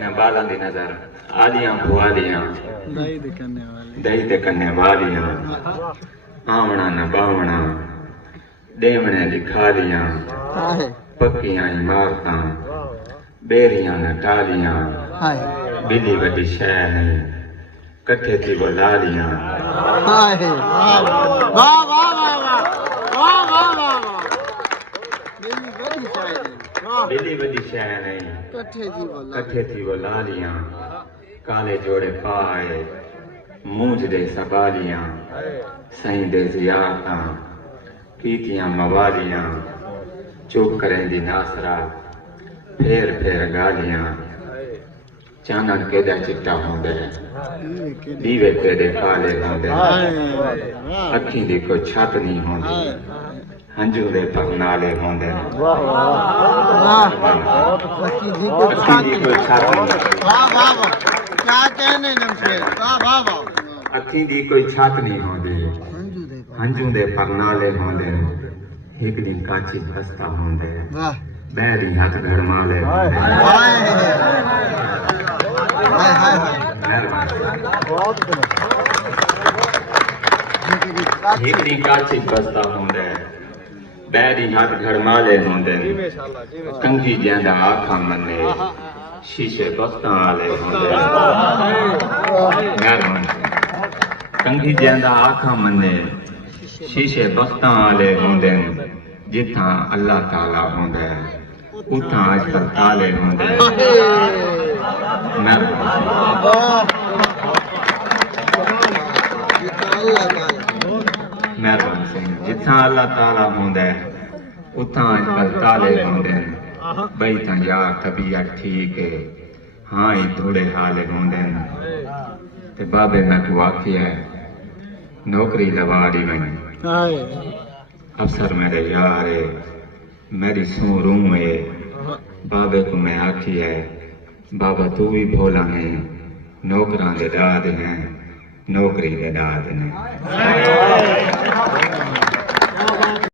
न बालां दी नजर आलियां बुआलियां दही ते कन्ने वालियां आमना न बावना देवने लिखालियां पक्कियां इमारतां बेरियां न टालियां बिल्ली वड्डी शै नहीं कट्ठे थी वो लालियां बिल्ली वड्डी शै नहीं कट्ठे थी वो लालियां काले जोड़े पाए मूंझ दे सबालियां सही दे जियारतां कीतियां मवालियां चुप करें दी नासरा फेर फेर गालियां चानन केदा चिट्टा होंदे दीवे केदे काले होंदे अखीं दी कोई छत नहीं होंदी हंजू दे पगनाले होंदे अखीं दी कोई छत अखीं दी कोई छत नहीं होंदी हंजू दे पगनाले होंदे एक दिन काची बस्ता होंदे बैरी हाथ घड़माले एक दिन काची बस्ता होंदे बैरी हाथ घड़माले होंदे कंघी ज्यादा आखा मने शीशे बस्तां आले होंदे कंघी ज्यादा आखा मने शीशे बस्तां आले होंदे जिथा अल्लाह ताला होंदे उथा आजकल ताले होंदे मेहरबान सिंह जिथा अल्लाह ताला होंदे उथा आजकल ताले होंदे बई ता यार तबीयत ठीक है हाँ ही थोड़े हाले होंदे ते बाबे मैं तू आखिया नौकरी लवा दी वही अफसर मेरे यार है मेरी सू रूह है बाबे को मैं आखी है बाबा तू भी भोला है नौकरां दे दाद ने नौकरी दे दाद ने